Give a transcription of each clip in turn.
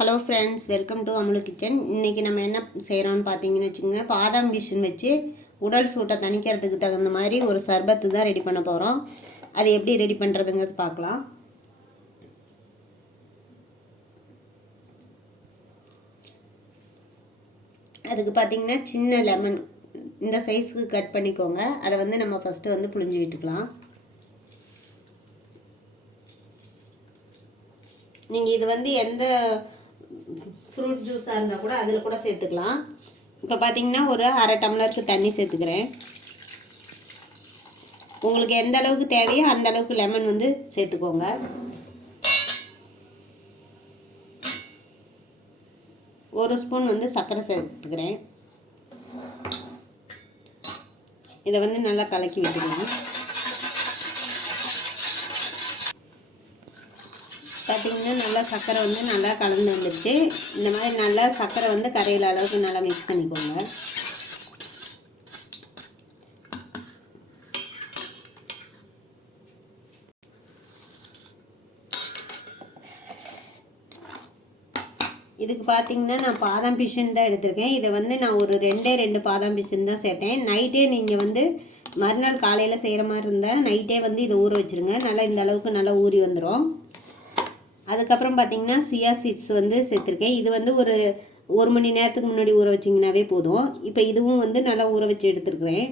Hello friends, welcome to Amulu kitchen. இன்றைக்கி நம்ம என்ன செய்கிறோன்னு பார்த்தீங்கன்னு வச்சுக்கோங்க, பாதாம் பிசின் வச்சு உடல் சூட்டை தணிக்கிறதுக்கு தகுந்த மாதிரி ஒரு சர்பத்து தான் ரெடி பண்ண போகிறோம். அது எப்படி ரெடி பண்ணுறதுங்கிறது பார்க்கலாம். அதுக்கு பார்த்திங்கன்னா சின்ன லெமன் இந்த சைஸுக்கு கட் பண்ணிக்கோங்க. அதை வந்து நம்ம ஃபஸ்ட்டு புழிஞ்சு விட்டுக்கலாம். நீங்கள் இது எந்த ஃப்ரூட் ஜூஸாக இருந்தால் கூட அதில் கூட சேர்த்துக்கலாம். இப்போ பார்த்திங்கன்னா ஒரு அரை டம்ளருக்கு தண்ணி சேர்த்துக்கிறேன். உங்களுக்கு எந்த அளவுக்கு தேவையோ அந்த அளவுக்கு லெமன் சேர்த்துக்கோங்க. ஒரு ஸ்பூன் சர்க்கரை சேர்த்துக்கிறேன். இதை நல்லா கலக்கி விட்டுக்கலாம். பார்த்திங்கன்னா நல்லா சர்க்கரை நல்லா கலந்து வந்துடுச்சு. இந்த மாதிரி நல்லா சர்க்கரை கரையிற அளவுக்கு நல்லா மிக்ஸ் பண்ணிக்கோங்க. இதுக்கு பார்த்திங்கன்னா நான் பாதாம் பிசின் தான் எடுத்திருக்கேன். இதை நான் ஒரு ரெண்டு பாதாம் பிசின் தான் சேர்த்தேன். நைட்டே நீங்கள் மறுநாள் காலையில் செய்கிற மாதிரி இருந்தால் நைட்டே இதை ஊற வச்சுருங்க. நல்லா இந்த அளவுக்கு நல்லா ஊறி வந்துடும். அதுக்கப்புறம் பார்த்திங்கன்னா சியா சீட்ஸ் சேர்த்துருக்கேன். இது ஒரு மணி நேரத்துக்கு முன்னாடி ஊற வச்சிங்கனாவே போதும். இப்போ இதுவும் நல்லா ஊற வச்சு எடுத்துருக்குறேன்.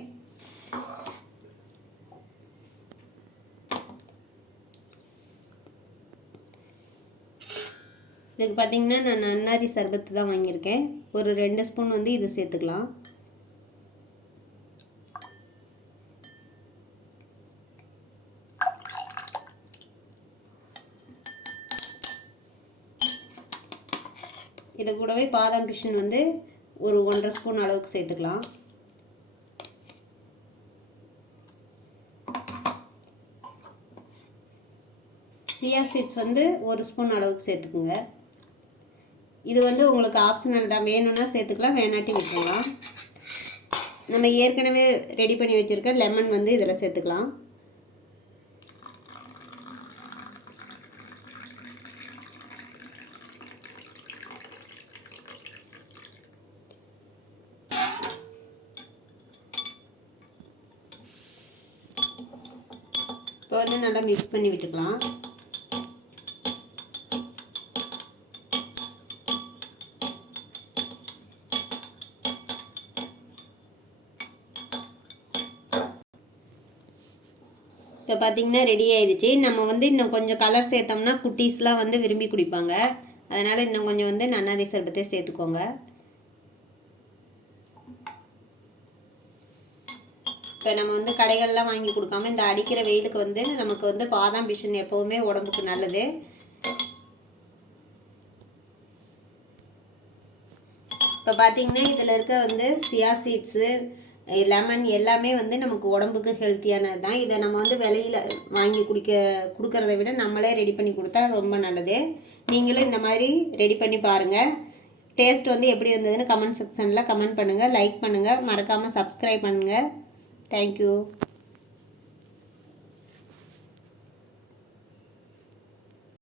இதுக்கு பார்த்திங்கன்னா நான் நன்னாரி சர்பத்து தான் வாங்கியிருக்கேன். ஒரு 2 ஸ்பூன் இது சேர்த்துக்கலாம். இது கூடவே பாதாம் பிசின் ஒரு 1.5 ஸ்பூன் அளவுக்கு சேர்த்துக்கலாம். சியா சீட்ஸ் 1 ஸ்பூன் அளவுக்கு சேர்த்துக்குங்க. இது உங்களுக்கு ஆப்ஷனல் தான், வேணும்னா சேர்த்துக்கலாம், வேணாட்டி விட்டுக்கலாம். நம்ம ஏற்கனவே ரெடி பண்ணி வச்சுருக்க லெமன் இதில் சேர்த்துக்கலாம். இப்போ நல்லா மிக்ஸ் பண்ணி விட்டுக்கலாம். இப்போ பார்த்திங்கன்னா ரெடி ஆயிடுச்சு. நம்ம இன்னும் கொஞ்சம் கலர் சேர்த்தோம்னா குட்டீஸ்லாம் விரும்பி குடிப்பாங்க. அதனால் இன்னும் கொஞ்சம் நன்னாரி சர்பத்தே சேர்த்துக்கோங்க. இப்போ நம்ம கடைகள்லாம் வாங்கி கொடுக்காம இந்த அடிக்கிற வெயிலுக்கு நமக்கு பாதாம் பிசின் எப்போவுமே உடம்புக்கு நல்லது. இப்போ பார்த்திங்கன்னா இதில் இருக்க சியா சீட்ஸு, லெமன் எல்லாமே நமக்கு உடம்புக்கு ஹெல்த்தியானது தான். இதை நம்ம வெளியில் வாங்கி கொடுக்கறத விட நம்மளே ரெடி பண்ணி கொடுத்தா ரொம்ப நல்லது. நீங்களும் இந்த மாதிரி ரெடி பண்ணி பாருங்கள். டேஸ்ட் எப்படி வந்ததுன்னு கமெண்ட் செக்ஷனில் கமெண்ட் பண்ணுங்கள், லைக் பண்ணுங்கள், மறக்காமல் சப்ஸ்கிரைப் பண்ணுங்கள். Thank you.